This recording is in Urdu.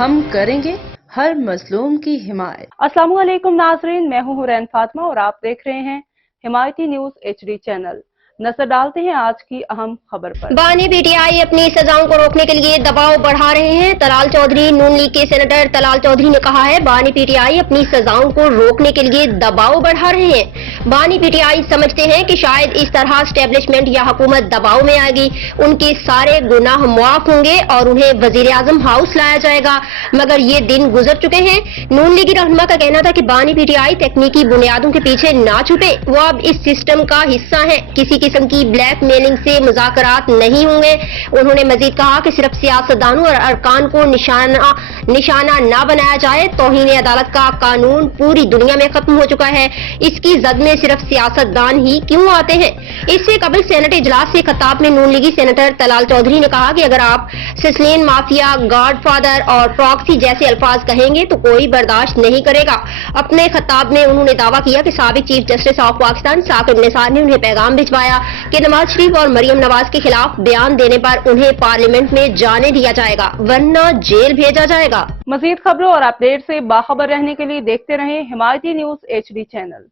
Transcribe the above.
ہم کریں گے ہر مظلوم کی حمایت۔ السلام علیکم ناظرین، میں ہوں حورین فاطمہ اور آپ دیکھ رہے ہیں حمایتی نیوز HD چینل۔ نظر ڈالتے ہیں آج کی اہم خبر پر۔ بانی پی ٹی آئی اپنی سزاؤں کو روکنے کے لیے دباؤ بڑھا رہے ہیں۔ طلال چودھری نون لیگ کے سینیٹر طلال چودھری نے کہا ہے بانی پی ٹی آئی اپنی سزاؤں کو روکنے کے لیے دباؤ بڑھا رہے ہیں۔ بانی پی ٹی آئی سمجھتے ہیں کہ شاید اس طرح اسٹیبلشمنٹ یا حکومت دباؤ میں آئے گی، ان کے سارے گناہ معاف ہوں گے اور انہیں وزیر اعظم ہاؤس لایا جائے گا، مگر یہ دن گزر چکے ہیں۔ نون لیگی رہنما کا کہنا تھا کہ بانی پی ٹی آئی تکنیکی بنیادوں کے پیچھے نہ چھپے، وہ اب اس سسٹم کا حصہ ہیں، کسی قسم کی بلیک میلنگ سے مذاکرات نہیں ہوں گے۔ انہوں نے مزید کہا کہ صرف سیاستدانوں اور ارکان کو نشانہ نہ بنایا جائے۔ توہین عدالت کا قانون پوری دنیا میں ختم ہو چکا ہے، اس کی زد میں صرف سیاستدان ہی کیوں آتے ہیں؟ اس سے قبل سینٹ اجلاس سے خطاب میں نون لیگی سینیٹر طلال چودھری نے کہا کہ اگر آپ سسلین مافیا، گاڈ فادر اور پراکسی جیسے الفاظ کہیں گے تو کوئی برداشت نہیں کرے گا۔ اپنے خطاب میں انہوں نے دعویٰ کیا کہ سابق chief justice of Pakistan Saqib Nisar نے انہیں پیغام بھجوایا کہ نواز شریف اور مریم نواز کے خلاف بیان دینے پر انہیں پارلیمنٹ میں جانے دیا جائے گا ورنہ جیل بھیجا جائے گا۔ مزید خبروں اور اپڈیٹ سے باخبر رہنے کے لیے دیکھتے رہیں حمایتی نیوز HD چینل۔